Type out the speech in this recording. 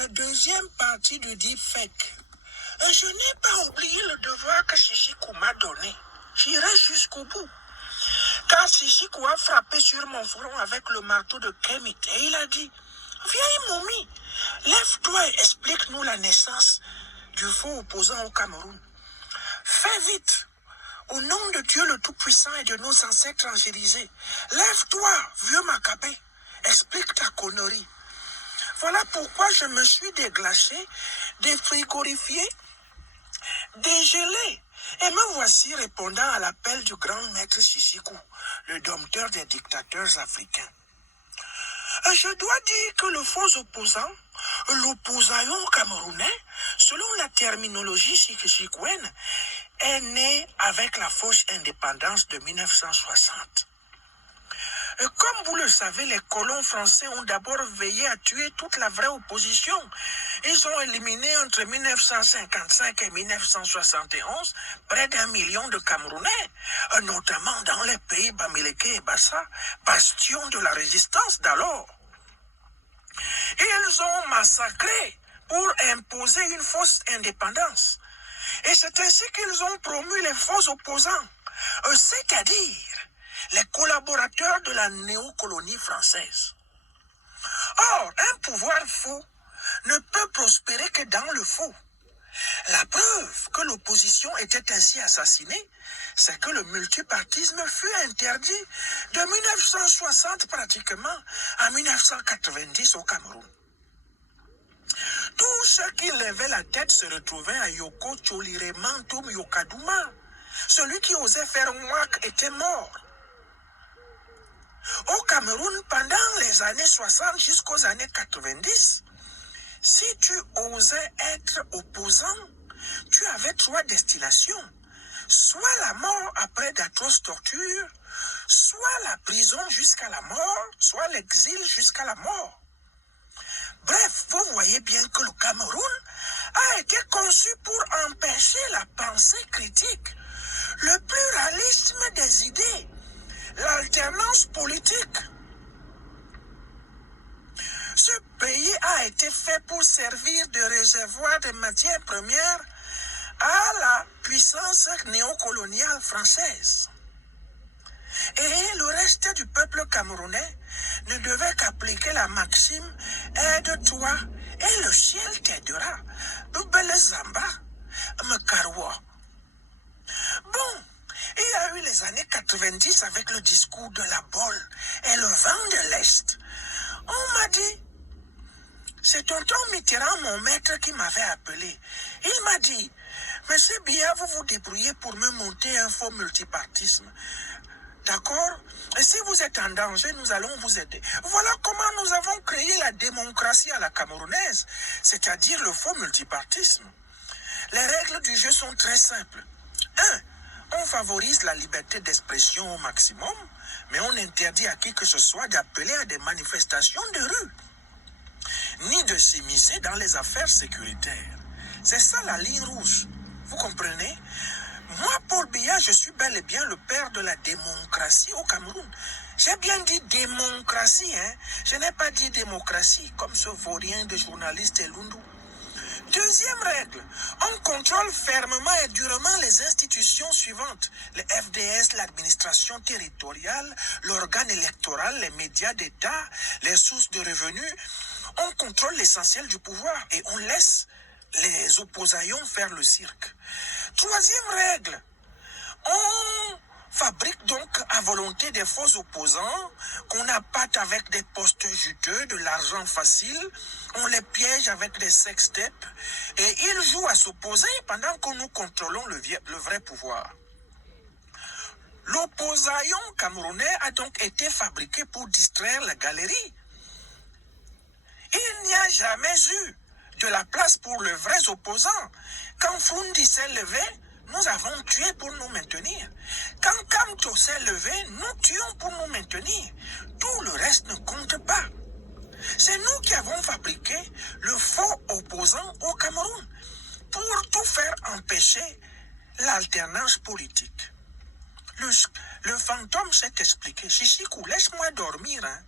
La deuxième partie du deepfake. Je n'ai pas oublié le devoir que Chichikou m'a donné. J'irai jusqu'au bout. Car Chichikou a frappé sur mon front avec le marteau de Kemit et il a dit: vieille momie, lève-toi et explique-nous la naissance du faux opposant au Cameroun. Fais vite, au nom de Dieu le Tout-Puissant et de nos ancêtres angélisés. Lève-toi, vieux macabé, explique ta connerie. Voilà pourquoi je me suis déglaché, défrigorifié, dégelé. Et me voici répondant à l'appel du grand maître Chichikou, le dompteur des dictateurs africains. Je dois dire que le faux opposant, l'opposaillon camerounais, selon la terminologie chichichouenne, est né avec la fausse indépendance de 1960. Comme vous le savez, les colons français ont d'abord veillé à tuer toute la vraie opposition. Ils ont éliminé entre 1955 et 1971 près d'1 million de Camerounais, notamment dans les pays Bamileke et Bassa, bastions de la résistance d'alors. Ils ont massacré pour imposer une fausse indépendance. Et c'est ainsi qu'ils ont promu les faux opposants, c'est-à-dire les collaborateurs de la néocolonie française. Or, un pouvoir faux ne peut prospérer que dans le faux. La preuve que l'opposition était ainsi assassinée, c'est que le multipartisme fut interdit de 1960 pratiquement à 1990 au Cameroun. Tous ceux qui levaient la tête se retrouvaient à Yoko Tcholire Mantoum Yokadouma. Celui qui osait faire mouak était mort. Au Cameroun, pendant les années 60 jusqu'aux années 90, si tu osais être opposant, tu avais 3 destinations. Soit la mort après d'atroces tortures, soit la prison jusqu'à la mort, soit l'exil jusqu'à la mort. Bref, vous voyez bien que le Cameroun a été conçu pour empêcher la pensée critique, le pluralisme des idées, l'alternance politique. Ce pays a été fait pour servir de réservoir de matières premières à la puissance néocoloniale française. Et le reste du peuple camerounais ne devait qu'appliquer la maxime « aide-toi et le ciel t'aidera ». Zamba, Mkarwa. Bon, il y a eu les années 90 avec le discours de la bolle et le vent de l'Est. On m'a dit, c'est tonton Mitterrand, mon maître, qui m'avait appelé. Il m'a dit, monsieur Biya, vous vous débrouillez pour me monter un faux multipartisme. D'accord? Et si vous êtes en danger, nous allons vous aider. Voilà comment nous avons créé la démocratie à la camerounaise, c'est-à-dire le faux multipartisme. Les règles du jeu sont très simples. 1. On favorise la liberté d'expression au maximum, mais on interdit à qui que ce soit d'appeler à des manifestations de rue, ni de s'immiscer dans les affaires sécuritaires. C'est ça la ligne rouge. Vous comprenez? Moi, Paul Biya, je suis bel et bien le père de la démocratie au Cameroun. J'ai bien dit démocratie, hein. Je n'ai pas dit démocratie, comme ce vaurien de journaliste Elundu. Deuxième règle, on contrôle fermement et durement les institutions suivantes. Les FDS, l'administration territoriale, l'organe électoral, les médias d'État, les sources de revenus. On contrôle l'essentiel du pouvoir et on laisse les opposaillons faire le cirque. Troisième règle, on fabrique donc à volonté des faux opposants qu'on appâte avec des postes juteux, de l'argent facile, on les piège avec des sextapes et ils jouent à s'opposer pendant que nous contrôlons le vrai pouvoir. L'opposaillon camerounais a donc été fabriqué pour distraire la galerie. Il n'y a jamais eu de la place pour les vrais opposants. Quand Fundi s'est levé, nous avons tué pour nous maintenir. Quand Kamto s'est levé, nous tuons pour nous maintenir. Tout le reste ne compte pas. C'est nous qui avons fabriqué le faux opposant au Cameroun pour tout faire empêcher l'alternance politique. Le fantôme s'est expliqué. Chichikou, laisse-moi dormir, hein.